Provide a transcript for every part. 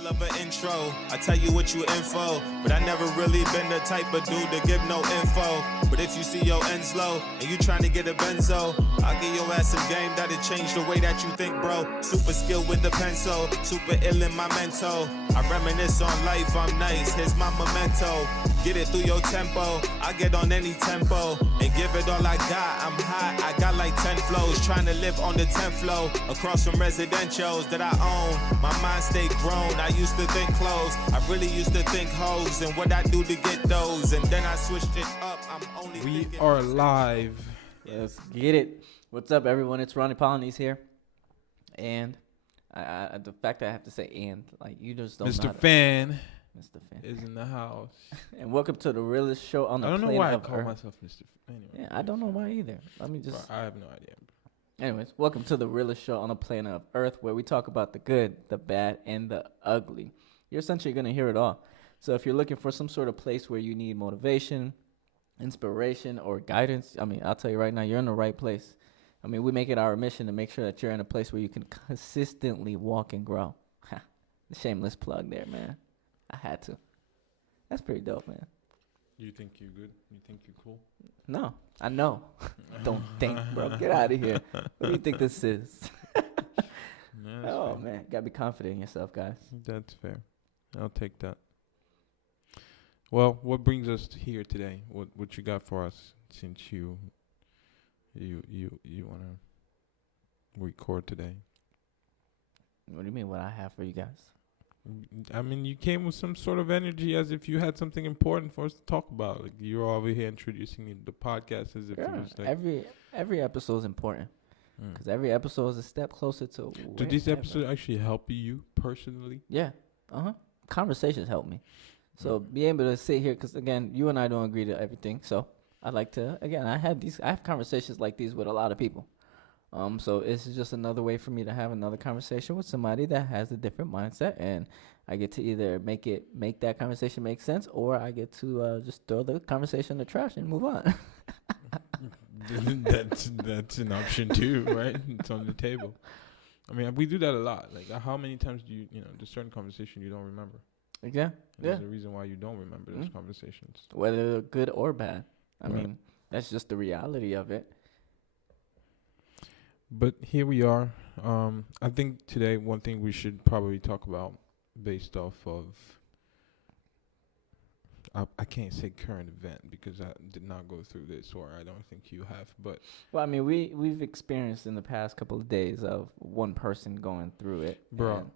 hell of an intro. I tell you what you info, but I never really been the type of dude to give no info. But if you see your ends low and you trying to get a benzo, I'll give your ass some game that'll change the way that you think, bro. Super skilled with the pencil, super ill in my mental. I reminisce on life, I'm nice, here's my memento. Get it through your tempo, I get on any tempo and give it all I got. I'm hot, I got like 10 flows, trying to live on the 10th floor, across from residentials that I own. My mind stayed grown, I used to think clothes, I really used to think hoes and what I do to get those, and then I switched it up. I'm only We are live. Let's get it. What's up, everyone? It's Ronnie Polonies here, and the fact that I have to say "and" like you just don't. Mr. Fan Mr. Fan is in the house. And welcome to the realest show on the I don't know planet why I of call Earth. myself Mr. Fan. Anyway, Yeah, I don't know why either. Let me just. I have no idea. Anyways, welcome to the realest show on the planet of Earth, where we talk about the good, the bad, and the ugly. You're essentially gonna hear it all. So if you're looking for some sort of place where you need motivation, inspiration, or guidance, I mean, I'll tell you right now, you're in the right place. I mean, we make it our mission to make sure that you're in a place where you can consistently walk and grow. Shameless plug there, man. I had to. That's pretty dope, man. You think you're good? You think you're cool? No, I know. Don't think, bro. Get out of here. What do you think this is? Oh, fair. man. Gotta be confident in yourself, guys. That's fair. I'll take that. Well, what brings us here today? What you got for us? Since you want to record today? What do you mean? What I have for you guys? I mean, you came with some sort of energy as if you had something important for us to talk about. Like you're over here introducing the podcast as if it was like every episode is important because every episode is a step closer to. Do these episodes actually help you personally? Yeah. Conversations help me. So be able to sit here, because again, you and I don't agree to everything. So I like to, again, I have conversations like these with a lot of people. So it's just another way for me to have another conversation with somebody that has a different mindset, and I get to either make that conversation make sense, or I get to just throw the conversation in the trash and move on. That's an option too, right? It's on the table. I mean, we do that a lot. Like, how many times do there's certain conversation you don't remember? Yeah. There's a reason why you don't remember those conversations. Whether they're good or bad. I mean, that's just the reality of it. But here we are. I think today one thing we should probably talk about based off of, I can't say current event because I did not go through this, or I don't think you have. But well, I mean, we've experienced in the past couple of days of one person going through it, bro.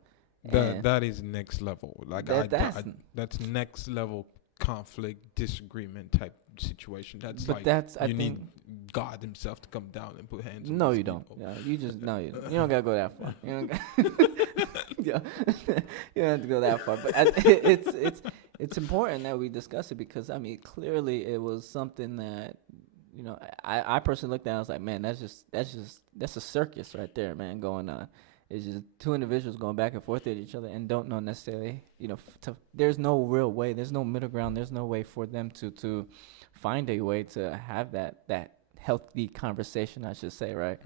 That is next level. Like that's next level conflict, disagreement type situation. You need God Himself to come down and put hands on No, these you don't. people. Yeah, you just no, you don't gotta go that far. You don't you don't have to go that far. But it's important that we discuss it because I mean, clearly it was something that I personally looked at. And I was like, man, that's a circus right there, man, going on. It's just two individuals going back and forth at each other and don't know necessarily, there's no real way, there's no middle ground, there's no way for them to find a way to have that healthy conversation, I should say, right?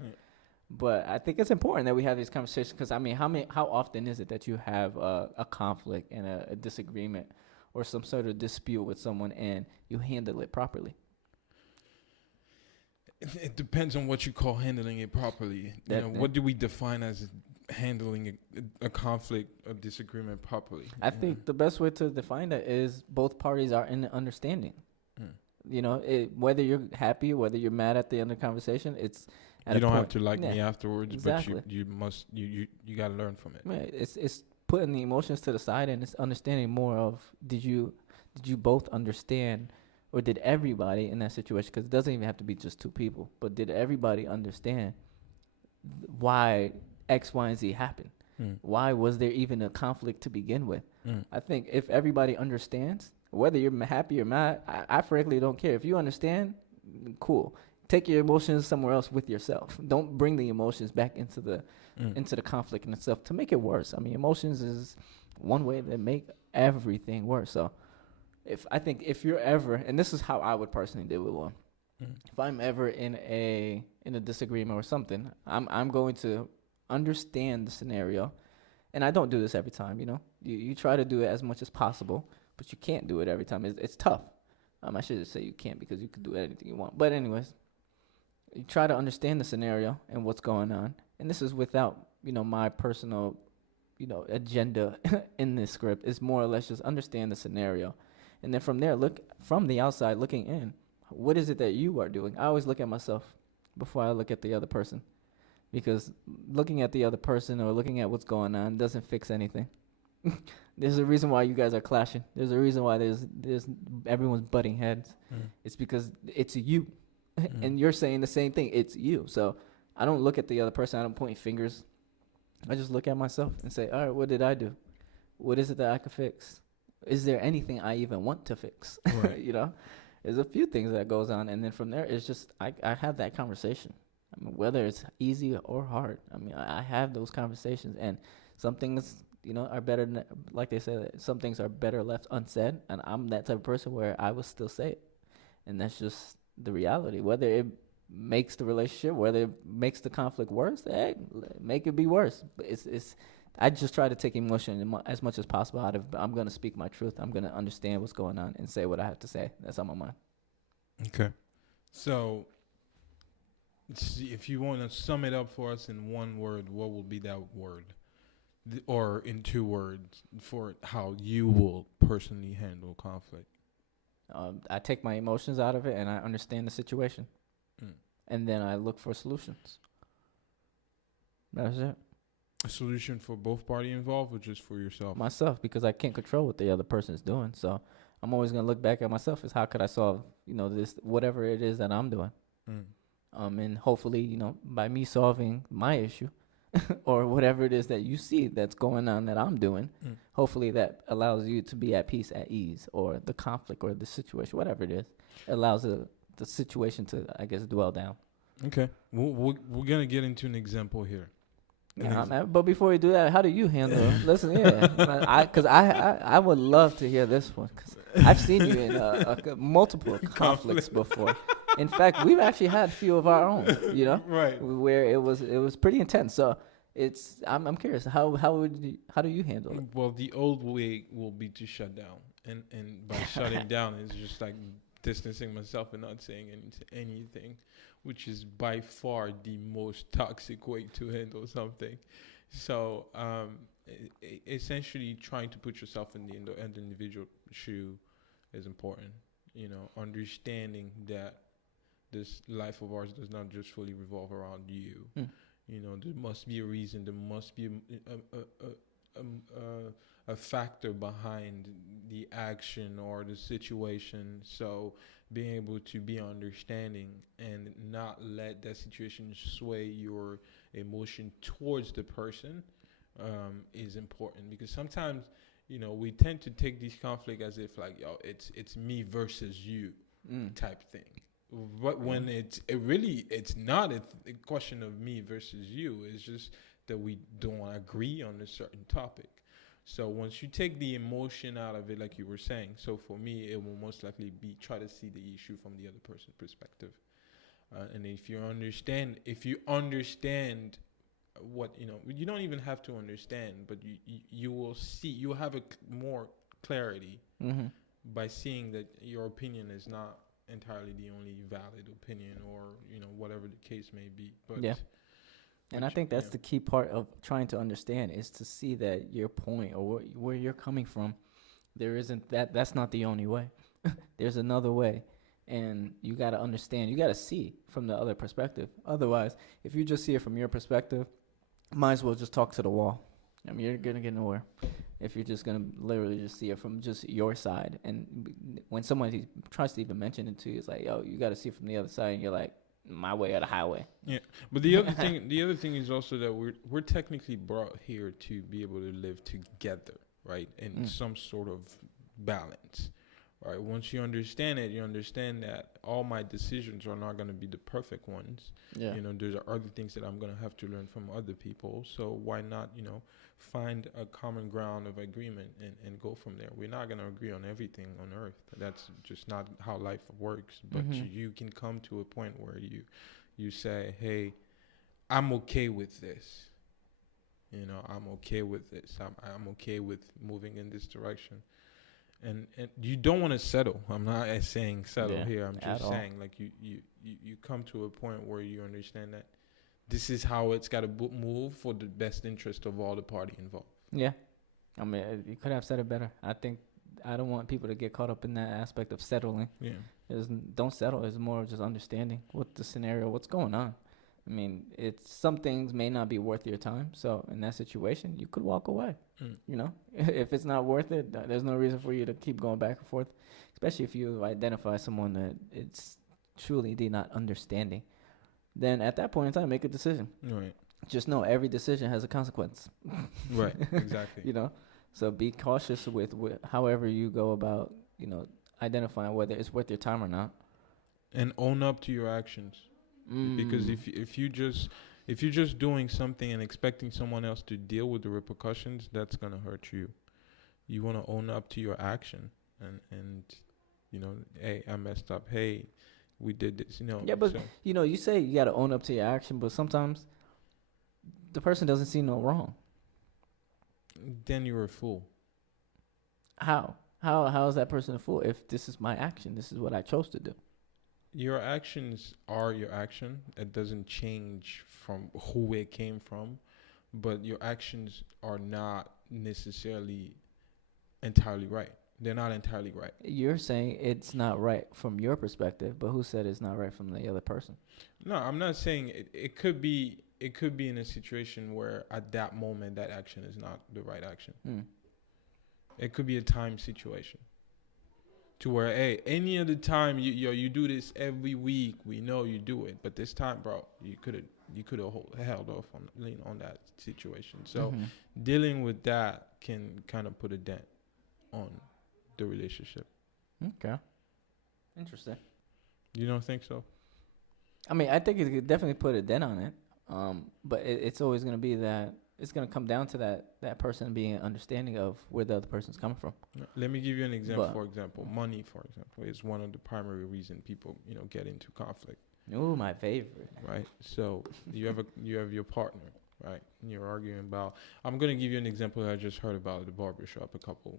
But I think it's important that we have these conversations because, I mean, how often is it that you have a conflict and a disagreement or some sort of dispute with someone and you handle it properly? It depends on what you call handling it properly. What do we define as handling a conflict, a disagreement properly? I think the best way to define that is both parties are in understanding. Whether you're happy, whether you're mad at the end of the conversation, it's at you don't point. have to like me afterwards, exactly. But you got to learn from it. Right. It's putting the emotions to the side and it's understanding more of did you both understand. Or did everybody in that situation, because it doesn't even have to be just two people, but did everybody understand why X, Y, and Z happened? Why was there even a conflict to begin with? I think if everybody understands, whether you're happy or mad, I frankly don't care. If you understand, cool. Take your emotions somewhere else with yourself. Don't bring the emotions back into the conflict in itself to make it worse. I mean, emotions is one way that make everything worse. So if you're ever, and this is how I would personally deal with one. If I'm ever in a disagreement or something, I'm going to understand the scenario and I don't do this every time, you try to do it as much as possible, but you can't do it every time. It's tough. I should just say you can't, because you can do anything you want. But anyways, you try to understand the scenario and what's going on. And this is without, my personal, agenda in this script. It's more or less just understand the scenario. And then from there, look from the outside looking in. What is it that you are doing? I always look at myself before I look at the other person, because looking at the other person or looking at what's going on doesn't fix anything. There's a reason why you guys are clashing. There's a reason why there's everyone's butting heads. It's because it's you. And you're saying the same thing. It's you. So I don't look at the other person. I don't point fingers. I just look at myself and say, all right, what did I do? What is it that I could fix? Is there anything I even want to fix? Right. There's a few things that goes on. And then from there, it's just I have that conversation. I mean, whether it's easy or hard. I mean, I have those conversations. And some things, are better, like they say, some things are better left unsaid. And I'm that type of person where I will still say it. And that's just the reality. Whether it makes the relationship, whether it makes the conflict worse, hey, make it be worse. But it's I just try to take emotion as much as possible out of. I'm going to speak my truth. I'm going to understand what's going on and say what I have to say. That's on my mind. Okay. So if you want to sum it up for us in one word, what will be that word? Or in 2 words for how you will personally handle conflict? I take my emotions out of it and I understand the situation. And then I look for solutions. That's it. A solution for both parties involved or just for yourself? Myself, because I can't control what the other person is doing. So I'm always going to look back at myself as how could I solve, this, whatever it is that I'm doing. And hopefully, by me solving my issue or whatever it is that you see that's going on that I'm doing, hopefully that allows you to be at peace, at ease, or the conflict or the situation, whatever it is, allows the situation to, I guess, dwell down. Okay. We're going to get into an example here. Yeah, but before we do that, how do you handle it? Listen, because I would love to hear this one, because I've seen you in multiple conflicts before. In fact, we've actually had a few of our own, right, where it was pretty intense. So I'm curious, how do you handle it? Well, the old way will be to shut down, and by shutting down is just like distancing myself and not saying anything, which is by far the most toxic way to handle something. So essentially trying to put yourself in the individual shoe is important. Understanding that this life of ours does not just fully revolve around you. There must be a reason. There must be a factor behind the action or the situation. So being able to be understanding and not let that situation sway your emotion towards the person is important, because sometimes we tend to take these conflicts as if like, it's me versus you type thing. But when it's not a question of me versus you. It's just that we don't agree on a certain topic. So once you take the emotion out of it, like you were saying, so for me, it will most likely be try to see the issue from the other person's perspective. And if you understand what, you don't even have to understand, but you will see, you have more clarity by seeing that your opinion is not entirely the only valid opinion, or, whatever the case may be. But yeah. And I think that's the key part of trying to understand, is to see that your point or where you're coming from, that's not the only way. There's another way. And you got to understand, you got to see from the other perspective. Otherwise, if you just see it from your perspective, might as well just talk to the wall. I mean, you're going to get nowhere if you're just going to literally just see it from just your side. And when someone tries to even mention it to you, it's like, yo, you got to see it from the other side. And you're like, my way or the highway. Yeah, but the other thing is also that we're technically brought here to be able to live together, right, in some sort of balance, right? Once you understand it, you understand that all my decisions are not going to be the perfect ones. Yeah, there's other things that I'm going to have to learn from other people. So why not, find a common ground of agreement and go from there. We're not going to agree on everything on earth. That's just not how life works. But you can come to a point where you say, hey, I'm okay with this. You know, I'm okay with this. I'm okay with moving in this direction. And you don't want to settle. I'm not saying settle here. I'm just saying, like, you come to a point where you understand that this is how it's got to move for the best interest of all the party involved. Yeah. I mean, you could have said it better. I don't want people to get caught up in that aspect of settling. Yeah. Don't settle. It's more of just understanding what the scenario, what's going on. I mean, some things may not be worth your time. So in that situation, you could walk away. You know, if it's not worth it, there's no reason for you to keep going back and forth, especially if you identify someone that it's truly not understanding. Then at that point in time, make a decision. Right. Just know every decision has a consequence. Right. Exactly. You know, so be cautious with however you go about, you know, identifying whether it's worth your time or not. And own up to your actions. Because if you're just doing something and expecting someone else to deal with the repercussions, that's gonna hurt you. You want to own up to your action and you know, hey, I messed up. Hey, we did this. You know. Yeah, but you know, you say you gotta own up to your action, but sometimes the person doesn't see no wrong. Then you're a fool. How is that person a fool? If this is my action, this is what I chose to do. Your actions are your action. It doesn't change from who it came from, but your actions are not necessarily entirely right. They're not entirely right. You're saying it's not right from your perspective, but who said it's not right from the other person? No, I'm not saying it. It could be in a situation where at that moment that action is not the right action. It could be a time situation. To where, hey, any other time you do this every week, we know you do it, but this time, bro, you could have held off on that situation. So dealing with that can kind of put a dent on the relationship. Okay, interesting. You don't think so? I mean, I think it could definitely put a dent on it. But it's always gonna be that. It's going to come down to that person being understanding of where the other person's coming from. Let me give you an example. For example, money, for example, is one of the primary reasons people, you know, get into conflict. Ooh, my favorite. Right. So you have your partner, right? And you're arguing about. I'm going to give you an example that I just heard about at the barbershop a couple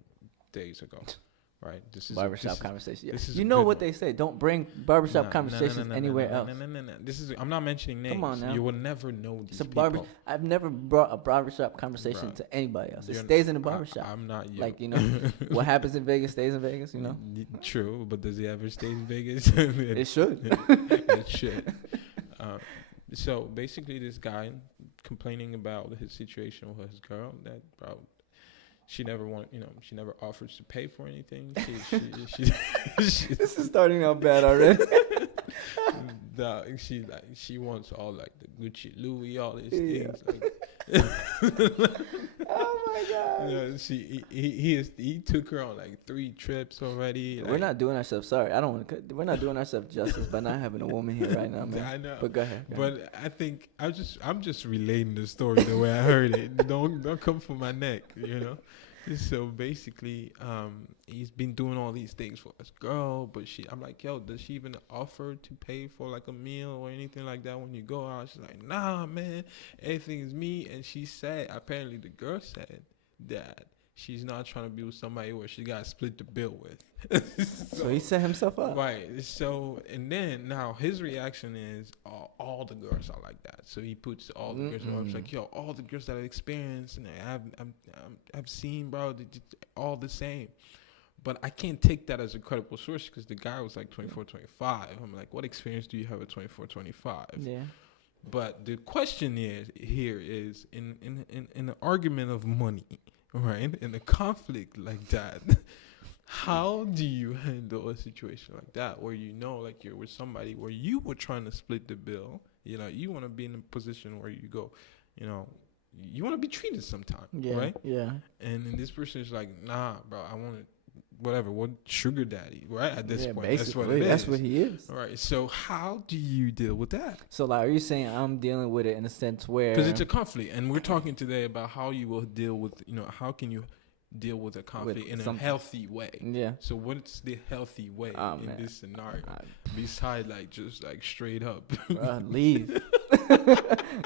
days ago. Right. This is barbershop conversation. Yeah. You know what they say? Don't bring barbershop conversations anywhere else. No. I'm not mentioning names. Come on now. You will never know these people. I've never brought a barbershop conversation to anybody else. It stays in the barbershop. I'm not you. Like, you know, what happens in Vegas stays in Vegas, you know? True, but does it ever stay in Vegas? It should. It should. So basically this guy complaining about his situation with his girl that, bro, she never offers to pay for anything. She this is starting out bad already. She wants all like the Gucci, Louis, all these things. Like, oh my God! Yeah, he took her on like 3 trips already. We're not doing ourselves. Sorry, I don't want to. We're not doing ourselves justice by not having a woman here right now, man. I know. But go ahead. But I think I'm just relating the story the way I heard it. Don't come for my neck, you know. So basically, he's been doing all these things for his girl, but I'm like, yo, does she even offer to pay for like a meal or anything like that when you go out? She's like, nah, man, everything is me. And she said, apparently the girl said that she's not trying to be with somebody where she got to split the bill with. So he set himself up. Right. So, and then now his reaction is all the girls are like that. So he puts all the girls up. It's like, yo, all the girls that I've experienced and I've seen, bro, they're all the same. But I can't take that as a credible source because the guy was like 24, 25. I'm like, what experience do you have at 24, 25? Yeah. But the question is in an argument of money, right? In a conflict like that, how do you handle a situation like that where you know like you're with somebody where you were trying to split the bill? You know, you want to be in a position where you go, you know, you want to be treated sometime, right? Yeah. And then this person is like, nah, bro, I want to. Whatever, what sugar daddy, right? At this point, that's what it is. That's what he is. All right. So how do you deal with that? So, like, are you saying I'm dealing with it in a sense where because it's a conflict, and we're talking today about how you will deal with, you know, how can you deal with a conflict in a healthy way. Yeah. So what's the healthy way in this scenario? Besides like just like straight up leave.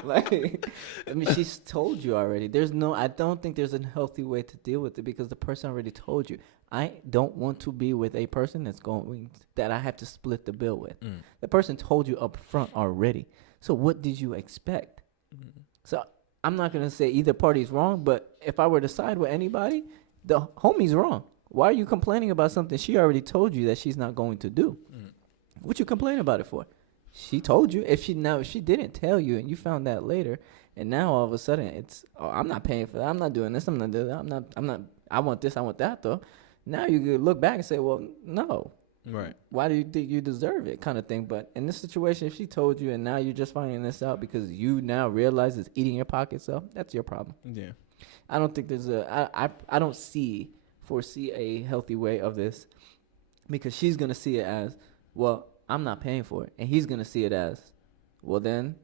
Like, I mean, she's told you already. I don't think there's a healthy way to deal with it because the person already told you. I don't want to be with a person that I have to split the bill with. The person told you up front already. So what did you expect? So I'm not going to say either party's wrong, but if I were to side with anybody, the homie's wrong. Why are you complaining about something she already told you that she's not going to do? What you complaining about it for? She told you. If she didn't tell you and you found that later, and now all of a sudden it's, I'm not paying for that. I'm not doing this. I'm not doing that. I'm not. I want this. I want that though. Now you could look back and say, well, no. Right. Why do you think you deserve it, kind of thing? But in this situation, if she told you and now you're just finding this out because you now realize it's eating your pockets up, that's your problem. Yeah. I don't think I don't foresee a healthy way of this because she's going to see it as, well, I'm not paying for it. And he's going to see it as, well, then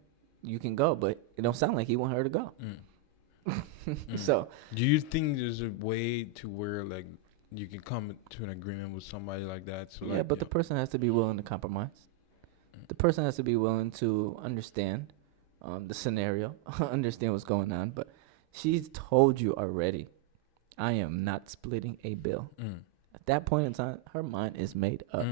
you can go. But it don't sound like he want her to go. So. Do you think there's a way to where, like, you can come to an agreement with somebody like that? So yeah, but the person has to be willing to compromise. The person has to be willing to understand the scenario, understand what's going on. But she's told you already, I am not splitting a bill. At that point in time, her mind is made up.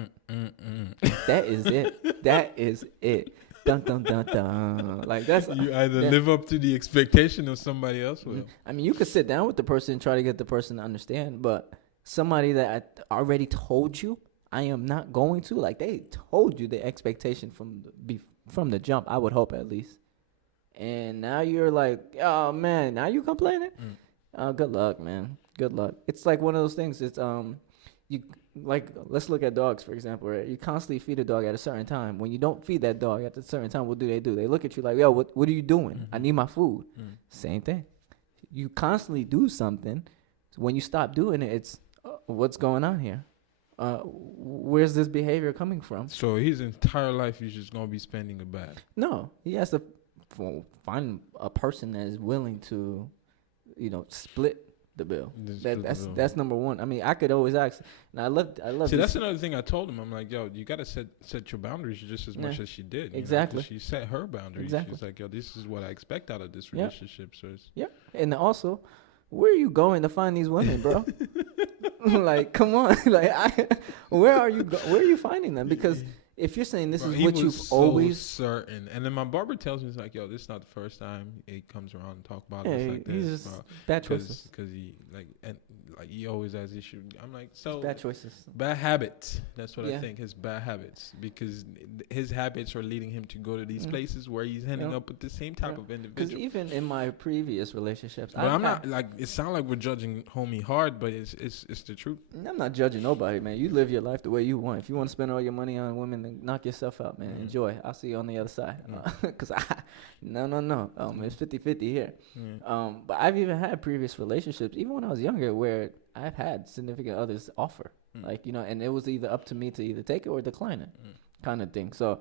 That is it. That is it. Dun, dun, dun, dun. Like that's you either live up to the expectation or somebody else will. I mean, you could sit down with the person and try to get the person to understand, but somebody that already told you, I am not going to, like they told you the expectation from the jump, I would hope at least. And now you're like, oh man, now you complaining? Good luck, man. Good luck. It's like one of those things. It's you like, let's look at dogs, for example, right? You constantly feed a dog at a certain time. When you don't feed that dog at a certain time, what do? They look at you like, yo, what are you doing? I need my food. Same thing. You constantly do something. When you stop doing it, it's what's going on here? Where's this behavior coming from? So his entire life he's just gonna be spending it back. No, he has to find a person that is willing to, split the bill. That's number one. I mean, I could always ask, and I love. See, that's another thing I told him. I'm like, yo, you gotta set your boundaries just as much as she did. Exactly. She set her boundaries. Exactly. She's like, yo, this is what I expect out of this relationship. So and also, where are you going to find these women, bro? Like, come on. Like, where are you finding them? Because if you're saying this is what you've always certain, and then my barber tells me, it's like, yo, this is not the first time he comes around and talk about it like he's this. Just bad choices. Because he he always has issues. I'm like, so bad choices, bad habits. That's what I think. His bad habits, because his habits are leading him to go to these places where he's ending up with the same type of individual. Because even in my previous relationships, but I'm not like, it sounds like we're judging homie hard, but it's the truth. I'm not judging nobody, man. You live your life the way you want. If you want to spend all your money on women, then knock yourself out, man. Enjoy. I'll see you on the other side. Because no. It's 50-50 here. But I've even had previous relationships, even when I was younger, where I've had significant others offer, and it was either up to me to either take it or decline it, kind of thing. So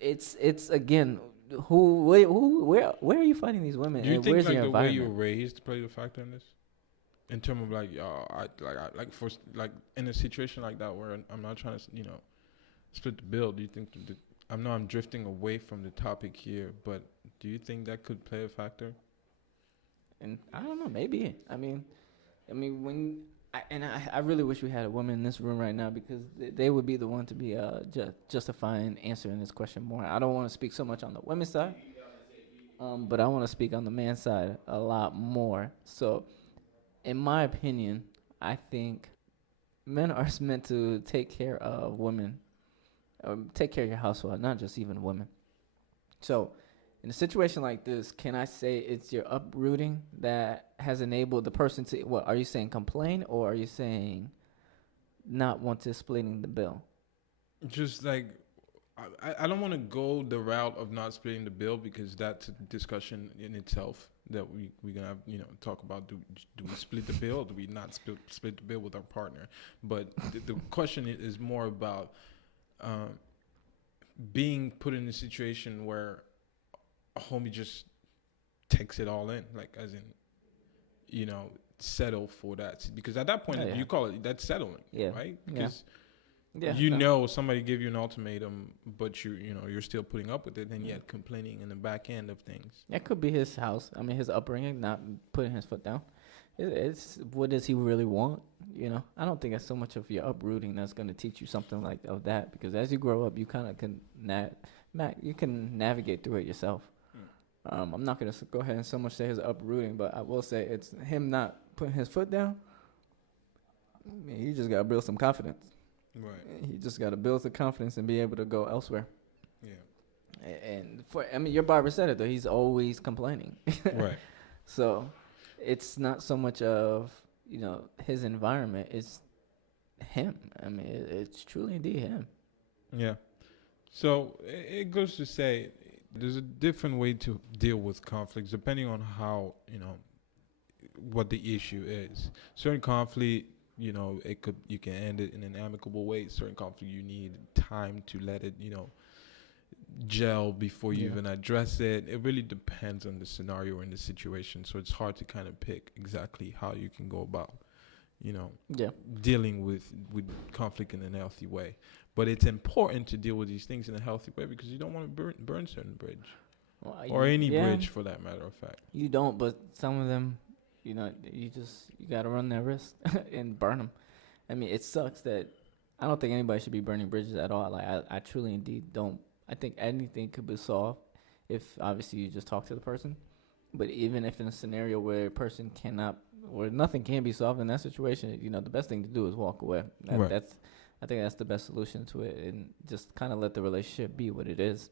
it's again, where are you finding these women? Do you and think where's like your the way you were raised played a factor in this? In terms of like, for in a situation like that where I'm not trying to, split the bill. Do you think I know I'm drifting away from the topic here, but do you think that could play a factor? And I don't know, maybe. I mean, when I really wish we had a woman in this room right now, because they would be the one to be justifying answering this question more. I don't want to speak so much on the women's side, but I want to speak on the man's side a lot more. So, in my opinion, I think men are meant to take care of women, take care of your household, not just even women. So, in a situation like this, can I say it's your uprooting that has enabled the person to, what, are you saying complain, or are you saying not want to splitting the bill? Just like, I don't want to go the route of not splitting the bill, because that's a discussion in itself that we're going to have, talk about. Do we split the bill, or do we not split the bill with our partner? But the question is more about being put in a situation where a homie just takes it all in, like, as in, settle for that, because at that point you call it, that's settling, right? Because somebody give you an ultimatum, but you're still putting up with it, and yet complaining in the back end of things. That could be his house. I mean, his upbringing, not putting his foot down. It's what does he really want? I don't think it's so much of your uprooting that's going to teach you something like of that, because as you grow up, you kind of can you can navigate through it yourself. I'm not going to go ahead and so much say his uprooting, but I will say it's him not putting his foot down. I mean, you just got to build some confidence. Right. You just got to build the confidence and be able to go elsewhere. Yeah. And your barber said it though. He's always complaining. Right. So, it's not so much of his environment. It's him. I mean, it's truly indeed him. Yeah. So it goes to say there's a different way to deal with conflicts depending on how what the issue is. Certain conflict, you can end it in an amicable way. Certain conflict, you need time to let it, gel before you even address it. It really depends on the scenario and the situation. So it's hard to kind of pick exactly how you can go about, dealing with conflict in a healthy way. But it's important to deal with these things in a healthy way, because you don't want to burn certain bridge, or any bridge for that matter of fact. You don't, but some of them, you got to run that risk and burn them. I mean, it sucks that I don't think anybody should be burning bridges at all. Like, I truly indeed don't. I think anything could be solved if obviously you just talk to the person. But even if in a scenario where a person cannot, or nothing can be solved in that situation, the best thing to do is walk away. I think that's the best solution to it, and just kind of let the relationship be what it is.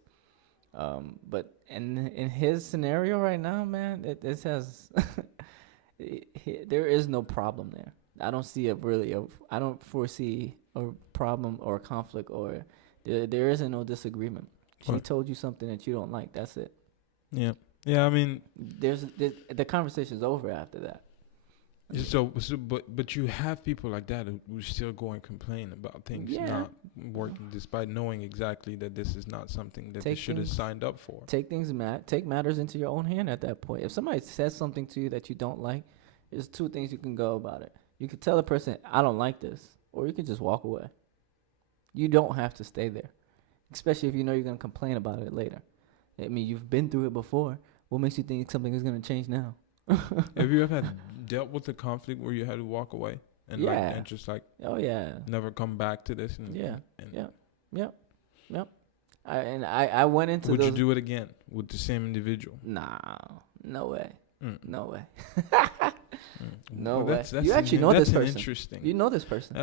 But in his scenario right now, man, this has there is no problem there. I don't see I don't foresee a problem or a conflict, or there isn't no disagreement. She told you something that you don't like. That's it. Yeah. Yeah. I mean, there's the conversation's over after that. But you have people like that who still go and complain about things not working, despite knowing exactly that this is not something that they should have signed up for. Take matters into your own hand at that point. If somebody says something to you that you don't like, there's two things you can go about it. You could tell the person, I don't like this, or you could just walk away. You don't have to stay there, especially if you know you're going to complain about it later. I mean, you've been through it before. What makes you think something is going to change now? Have you ever dealt with a conflict where you had to walk away and just never come back to this? I went into. Would you do it again with the same individual? Nah, no way. No way. No way. That's you actually know this person. Interesting. You know this person.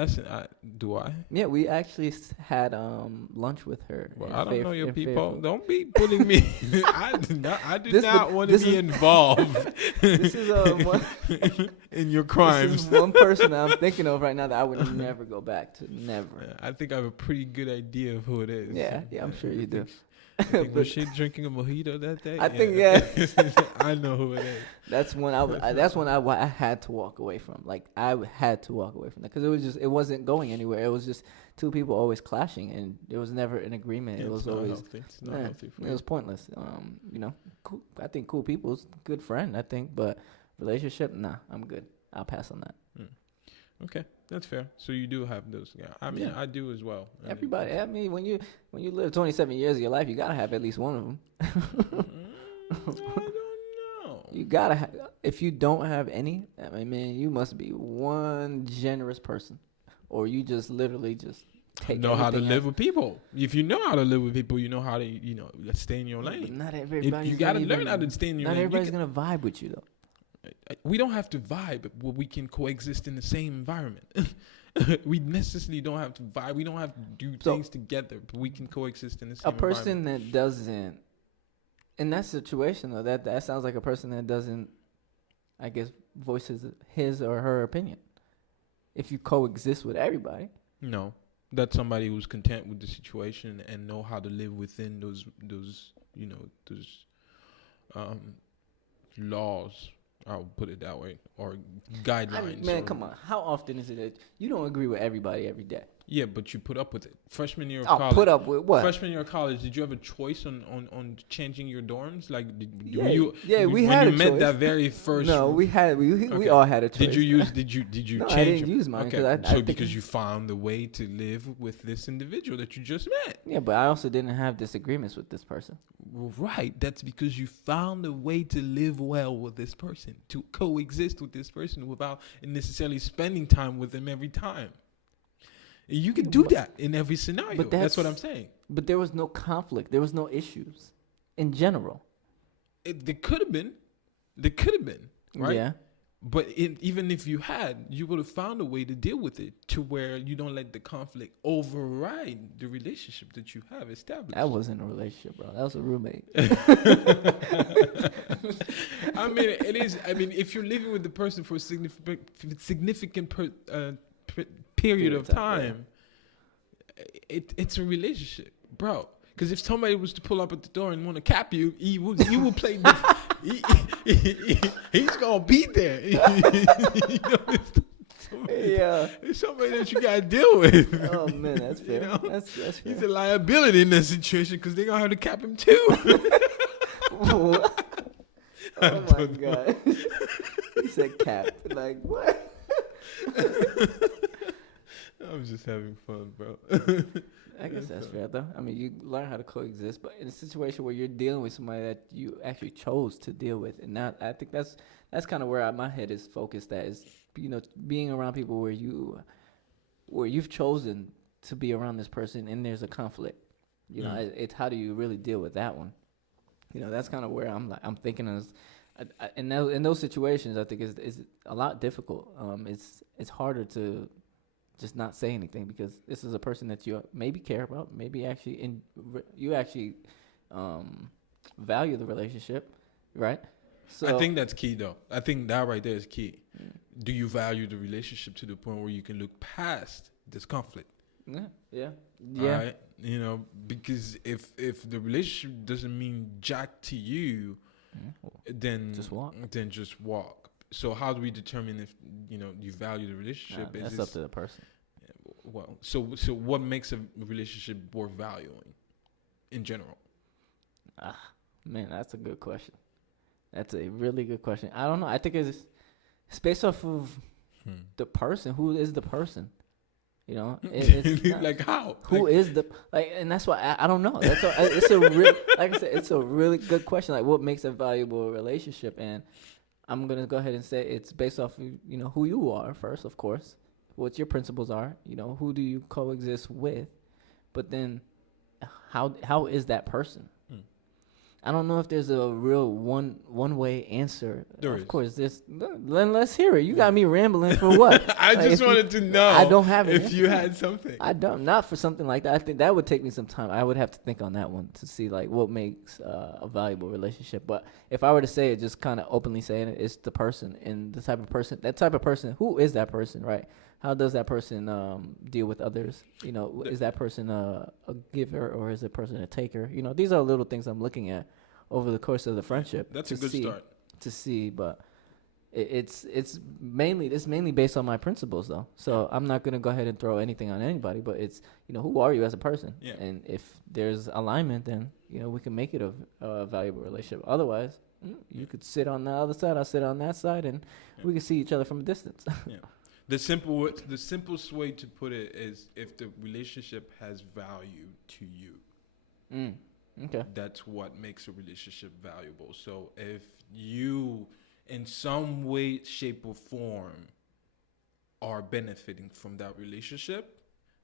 Do I? Yeah, we actually had lunch with her. Well, I don't know your people. Don't be putting me. I do not want to be involved. This is in your crimes. This is one person that I'm thinking of right now that I would never go back to. Never. Yeah, I think I have a pretty good idea of who it is. Yeah, I'm sure you do. Was she drinking a mojito that day? I think I know who it is. That's when I had to walk away from. Like, I had to walk away from that, because it wasn't going anywhere. It was just two people always clashing, and there was never an agreement. It was always healthy. It's not healthy for it was pointless. Cool. I think cool people's good friend. I think, but relationship, nah, I'm good. I'll pass on that. Okay, that's fair. So you do have those. Yeah, I mean, I do as well. Everybody. I mean, when you live 27 years of your life, you gotta have at least one of them. I don't know. You gotta have. If you don't have any, I mean, man, you must be one generous person, or you just literally just know how to live with people. If you know how to live with people, you know how to stay in your lane. But not everybody. You gotta learn how to stay in your lane. Not everybody's gonna vibe with you though. We don't have to vibe, but we can coexist in the same environment. We necessarily don't have to vibe. We don't have to do things together, but we can coexist in the same environment. A person that doesn't, in that situation though, that sounds like a person that doesn't, I guess, voices his or her opinion. If you coexist with everybody. No, that's somebody who's content with the situation and know how to live within those laws. I'll put it that way, or guidelines. I mean, man, come on. How often is it that you don't agree with everybody every day? Yeah, but you put up with it. Freshman year of college. Put up with what? Freshman year of college, did you have a choice on changing your dorms? Like, we had a choice. When you met that very first. No, we all had a choice. Did you no, change? I didn't use mine. Okay. Because you found a way to live with this individual that you just met. Yeah, but I also didn't have disagreements with this person. Right. That's because you found a way to live well with this person, to coexist with this person without necessarily spending time with them every time. You can do that in every scenario. But that's what I'm saying. But there was no conflict. There was no issues in general. There could have been. Right? Yeah. But even if you had, you would have found a way to deal with it to where you don't let the conflict override the relationship that you have established. That wasn't a relationship, bro. That was a roommate. I mean, it is. I mean, if you're living with the person for a significant period of time, it's a relationship, bro. Because if somebody was to pull up at the door and want to cap you, you will play. He's gonna be there. It's somebody that you gotta deal with. Oh man, that's fair. That's fair. He's a liability in that situation because they're gonna have to cap him too. Oh my god! He said cap. Like what? I'm just having fun, bro. I guess that's fair, though. I mean, you learn how to coexist, but in a situation where you're dealing with somebody that you actually chose to deal with, and now I think that's kind of where my head is focused. That is, being around people where you've chosen to be around this person, and there's a conflict. It's how do you really deal with that one? That's kind of where I'm thinking of. In those situations, I think is a lot difficult. It's harder to just not say anything because this is a person that you maybe care about, maybe you actually value the relationship, right? So I think that's key, though. I think that right there is key. Do you value the relationship to the point where you can look past this conflict? Yeah. All right? Because if the relationship doesn't mean jack to you, then just walk. So how do we determine if you value the relationship? That's up to the person. Well, so what makes a relationship worth valuing in general? Man, that's a good question. That's a really good question. I don't know. I think it's based off of the person. Who is the person? It's like how? Who is the and that's why I don't know. It's a real, like I said, it's a really good question. Like, what makes a valuable relationship? And I'm gonna go ahead and say it's based off of who you are first, of course, what your principles are. Who do you coexist with, but then how is that person? I don't know if there's a real one way answer. Of course, let's hear it. You got me rambling for what? I just wanted to know. I don't have it. If you had something. I don't. Not for something like that. I think that would take me some time. I would have to think on that one to see what makes a valuable relationship. But if I were to say it, just kind of openly saying it, it's the person and the type of person. That type of person. Who is that person? Right? How does that person deal with others? Is that person a giver or is that person a taker? These are little things I'm looking at over the course of the friendship. That's a good start. To see, but it's mainly based on my principles, though. So I'm not gonna go ahead and throw anything on anybody, but it's who are you as a person? Yeah. And if there's alignment, then we can make it a valuable relationship. Otherwise, you could sit on the other side, I'll sit on that side, and we can see each other from a distance. Yeah. The simplest way to put it is if the relationship has value to you. Okay. That's what makes a relationship valuable. So if you, in some way, shape, or form, are benefiting from that relationship,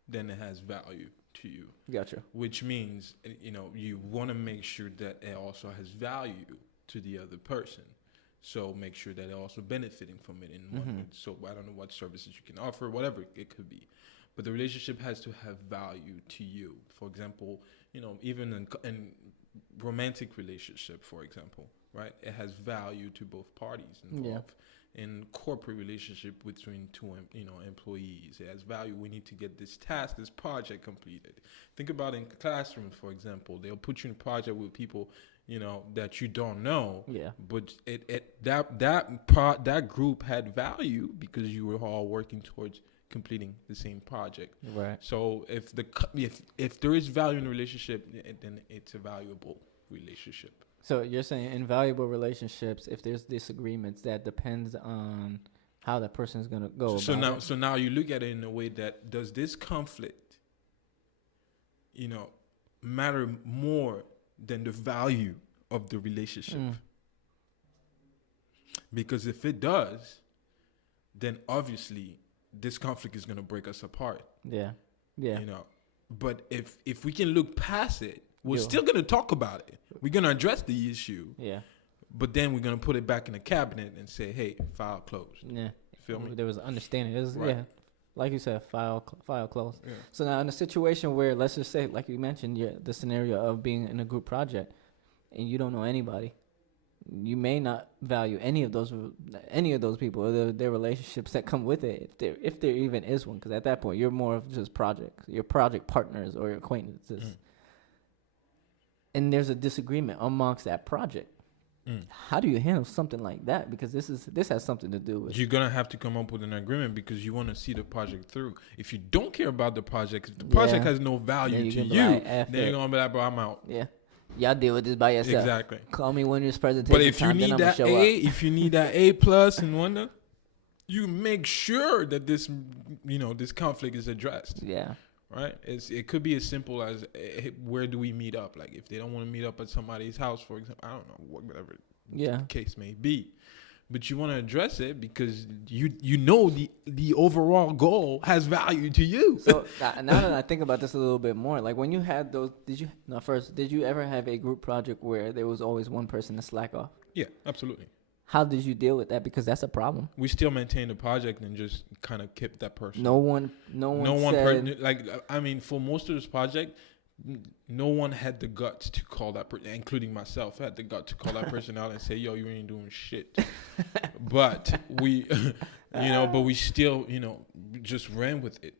then it has value to you. Gotcha. Which means, you want to make sure that it also has value to the other person. So make sure that they're also benefiting from it in one way. So I don't know what services you can offer, whatever it could be. But the relationship has to have value to you. For example, even in romantic relationship, for example, right? It has value to both parties involved. Yeah. In corporate relationship between two, employees, it has value. We need to get this task, this project completed. Think about in classrooms, for example. They'll put you in a project with people, that you don't know. Yeah. But that group had value because you were all working towards completing the same project. Right. So if there is value in the relationship, then it's a valuable relationship. So you're saying in valuable relationships, if there's disagreements, that depends on how that person is gonna go. So now you look at it in a way that, does this conflict, matter more than the value of the relationship? Because if it does, then obviously this conflict is going to break us apart. Yeah. But if we can look past it, we're still going to talk about it. We're going to address the issue. Yeah. But then we're going to put it back in the cabinet and say, hey, file closed. Yeah. Feel me? There was understanding. Right. Yeah. Like you said, file closed. Yeah. So now in a situation where, let's just say, like you mentioned, the scenario of being in a group project and you don't know anybody, you may not value any of those people or their relationships that come with it, if there even is one, because at that point you're more of just your project partners or your acquaintances. And there's a disagreement amongst that project. How do you handle something like that? Because this has something to do with. You're gonna have to come up with an agreement because you want to see the project through. If you don't care about the project, if the project has no value to you, then you're gonna be like, bro, I'm out. Yeah, y'all deal with this by yourself. Exactly. Call me when it's presentation. But if you need that if you need that A+ and wonder, you make sure that this conflict is addressed. Yeah. Right. It could be as simple as where do we meet up? Like if they don't want to meet up at somebody's house, for example, I don't know, whatever the case may be, but you want to address it because the overall goal has value to you. So now that I think about this a little bit more, like when you had those, did you ever have a group project where there was always one person to slack off? Yeah, absolutely. How did you deal with that? Because that's a problem. We still maintain the project and just kind of kept that person. No one said, for most of this project, no one had the guts to call that person, including myself, had the guts to call that person out and say, yo, you ain't doing shit. But we, but we still, just ran with it.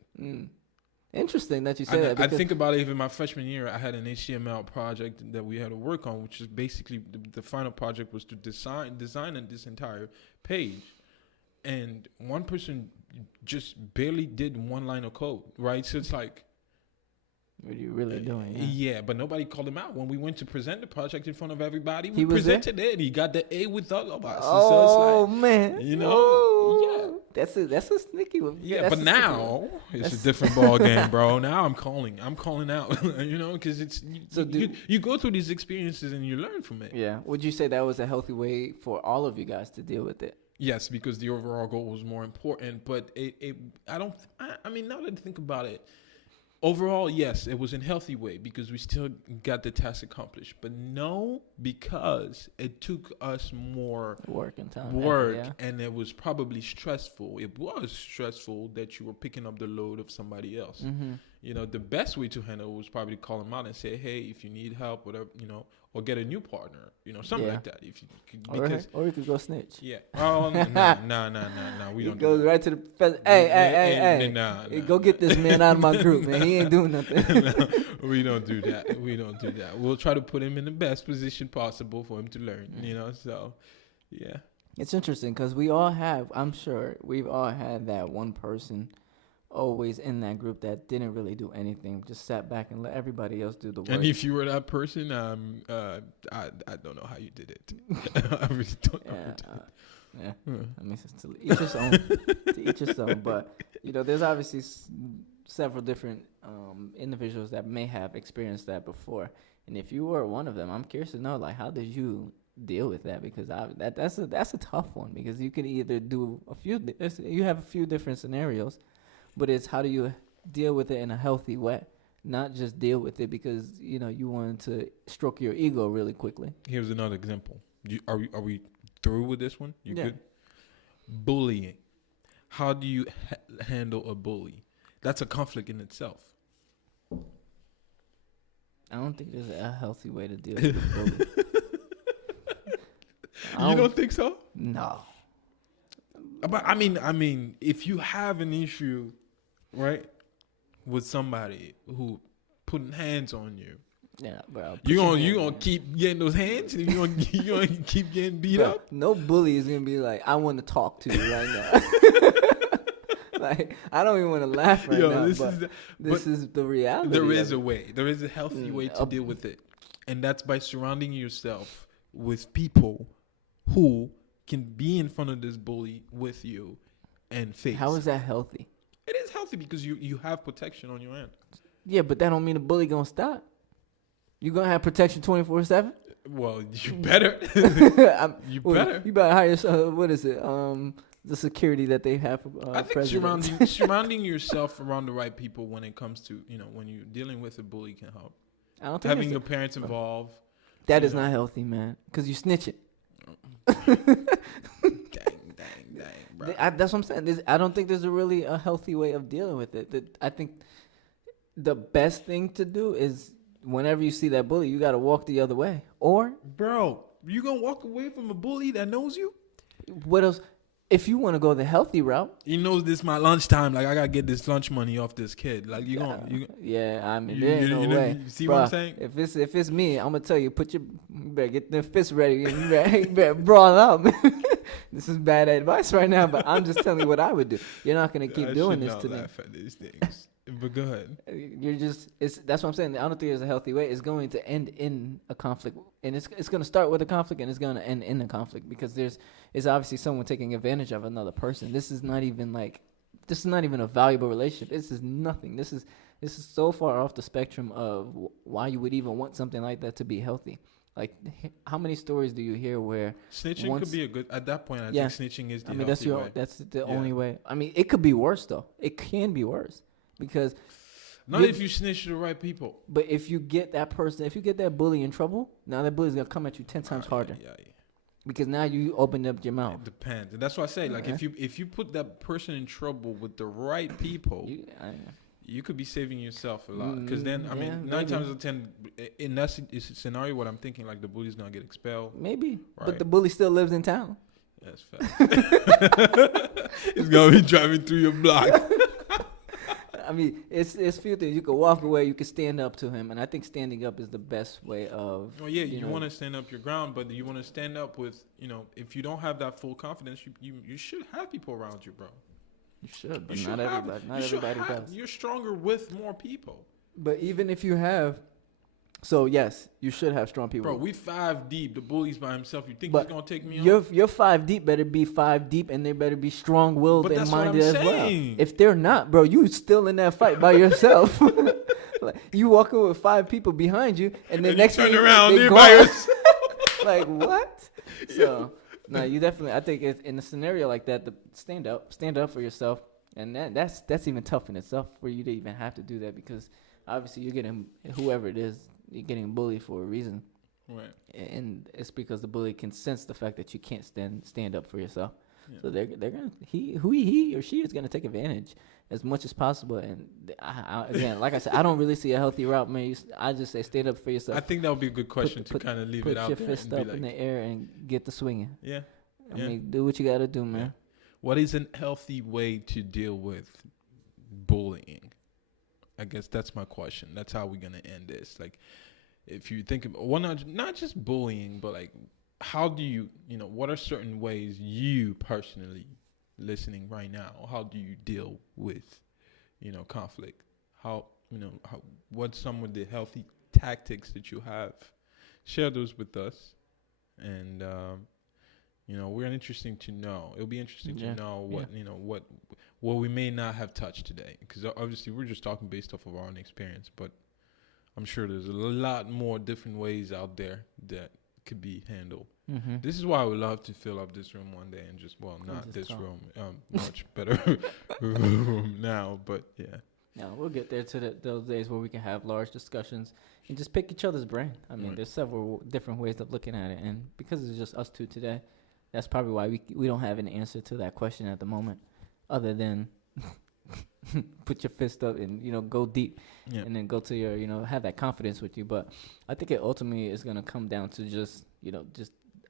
Interesting that you say that. I think about it. Even my freshman year, I had an HTML project that we had to work on, which is basically the final project was to design this entire page, and one person just barely did one line of code, right? So it's like, what are you really doing? Yeah, but nobody called him out when we went to present the project in front of everybody. We presented it. He got the A with all of us. Oh, so it's like, man! Yeah. That's a sneaky one. Yeah, but now it's a different ball game, bro. Now I'm calling out, because it's you go through these experiences and you learn from it. Yeah. Would you say that was a healthy way for all of you guys to deal with it? Yes, because the overall goal was more important. But now that I think about it, overall, yes, it was in a healthy way because we still got the task accomplished. But no, because it took us more work and time. And it was probably stressful. It was stressful that you were picking up the load of somebody else. Mm-hmm. The best way to handle it was probably to call them out and say, hey, if you need help, whatever, or get a new partner, something like that. If you could, or you could go snitch. Yeah. Oh, no. We don't. Goes right to the president. Hey. Nah. Go get this man out of my group, man. He ain't doing nothing. No, we don't do that. We'll try to put him in the best position possible for him to learn. So, yeah. It's interesting because I'm sure we've all had that one person always in that group that didn't really do anything, just sat back and let everybody else do the work. And if you were that person, I don't know how you did it. I really don't know how you did it. I mean, it's to each his own. To each his own. But there's obviously several different individuals that may have experienced that before. And if you were one of them, I'm curious to know, like, how did you deal with that? Because that's a tough one, because you can either do you have a few different scenarios. But it's how do you deal with it in a healthy way, not just deal with it because you wanted to stroke your ego really quickly. Here's another example. Are we through with this one? You good? Bullying. How do you handle a bully? That's a conflict in itself. I don't think there's a healthy way to deal with a bully. You don't think so? No. But I mean, if you have an issue, right, with somebody who putting hands on you, Yeah, bro. You gonna keep getting those hands? And you gonna keep getting beat up? No bully is gonna be like, I want to talk to you right now. Like, I don't even want to laugh right now. This is the reality. There is a way. There is a healthy way to deal with it, and that's by surrounding yourself with people who can be in front of this bully with you and face. How is that healthy? It is healthy because you have protection on your end. Yeah, but that don't mean the bully gonna stop. You gonna have protection 24/7? Well, you better. You better. You better hire. What is it? The security that they have. I think surrounding yourself around the right people when it comes to when you're dealing with a bully can help. I don't think having your parents involved. That is not healthy, man. Because you snitching. Dang, bro. That's what I'm saying. I don't think there's a healthy way of dealing with it. I think the best thing to do is whenever you see that bully, you got to walk the other way. Or, bro, you gonna walk away from a bully that knows you? What else? If you want to go the healthy route, he knows this my lunchtime. Like, I gotta get this lunch money off this kid. Like, yeah. I mean, there ain't no way. You see what I'm saying? If it's me, I'm gonna tell you, you better get the fists ready. You better brawl out. This is bad advice right now, but I'm just telling you what I would do. You're not gonna keep doing this to me. Laugh at these things. But go ahead. That's what I'm saying. I don't think there's a healthy way. It's going to end in a conflict, and it's going to start with a conflict, and it's going to end in a conflict because it's obviously someone taking advantage of another person. This is not even a valuable relationship. This is nothing. This is so far off the spectrum of why you would even want something like that to be healthy. Like, how many stories do you hear where snitching could be a good at that point? I think snitching is the healthy way. That's the only way. I mean, it could be worse though. It can be worse. Because not if you snitch to the right people. But if you get that person, if you get that bully in trouble, now that bully's gonna come at you 10 times harder. Yeah. Because now you opened up your mouth. It depends, and that's why I say, like, if you put that person in trouble with the right people, you could be saving yourself a lot. Because then, I mean, 9 times out of 10, in that scenario, what I'm thinking, like, the bully's gonna get expelled. Maybe, right? But the bully still lives in town. That's fact. He's gonna be driving through your block. I mean, it's few things. You could walk away. You could stand up to him, and I think standing up is the best way of. Well, yeah, you want to stand up your ground, but you want to stand up with, if you don't have that full confidence, you should have people around you, bro. You should, but not everybody. Not everybody does. You're stronger with more people. But even if you have. So, yes, you should have strong people. Bro, we 5 deep. The bully's by himself. You think he's going to take me on? Your 5 deep better be 5 deep, and they better be strong-willed and minded as well. If they're not, bro, you still in that fight by yourself. Like, you walking with 5 people behind you, and the next turn around, you're by yourself. Like, what? So, no, you definitely, I think in a scenario like that, stand up for yourself. And that's even tough in itself for you to even have to do that because obviously you're getting, whoever it is, you're getting bullied for a reason, right? And it's because the bully can sense the fact that you can't stand up for yourself. Yeah. So they're gonna he or she is gonna take advantage as much as possible. And again, like I said, I don't really see a healthy route, man. I just say stand up for yourself. I think that would be a good question to kind of leave it out there. Put your fist up in the air and get the swinging. Yeah, I mean, do what you gotta do, man. Yeah. What is a healthy way to deal with bullying? I guess that's my question. That's how we're gonna end this. Like, if you think about not just bullying, but like, how do you, what are certain ways you personally, listening right now, how do you deal with, conflict? What's some of the healthy tactics that you have? Share those with us, and we're interesting to know. It'll be interesting to know what we may not have touched today, because obviously we're just talking based off of our own experience, but I'm sure there's a lot more different ways out there that could be handled. Mm-hmm. This is why I would love to fill up this room one day and not this room, much better room now, but yeah. No, we'll get there to those days where we can have large discussions and just pick each other's brain. I mean, There's several different ways of looking at it, and because it's just us two today, that's probably why we don't have an answer to that question at the moment, other than put your fist up and go deep, and then go to your have that confidence with you. But I think it ultimately is going to come down to just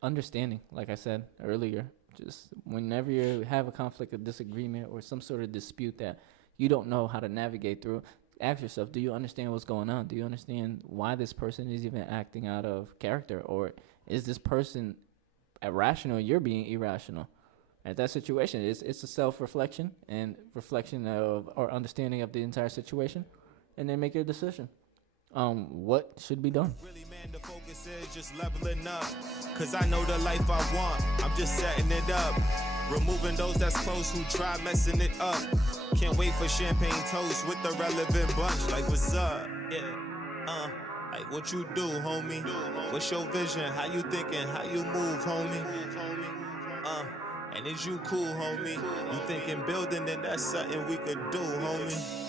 understanding, like I said earlier. Just whenever you have a conflict, a disagreement, or some sort of dispute that you don't know how to navigate through, ask yourself, do you understand what's going on? Do you understand why this person is even acting out of character? Or is this person irrational? You're being irrational. At that situation, it's a self-reflection and reflection of or understanding of the entire situation, and then make your decision. What should be done? Really, man, the focus is just leveling up. Cause I know the life I want, I'm just setting it up. Removing those that's close who try messing it up. Can't wait for champagne toast with the relevant bunch. Like, what's up? Yeah. Like, what you do, homie? What's your vision? How you thinking? How you move, homie? And is you cool, homie? You thinking building, then that's something we could do, homie.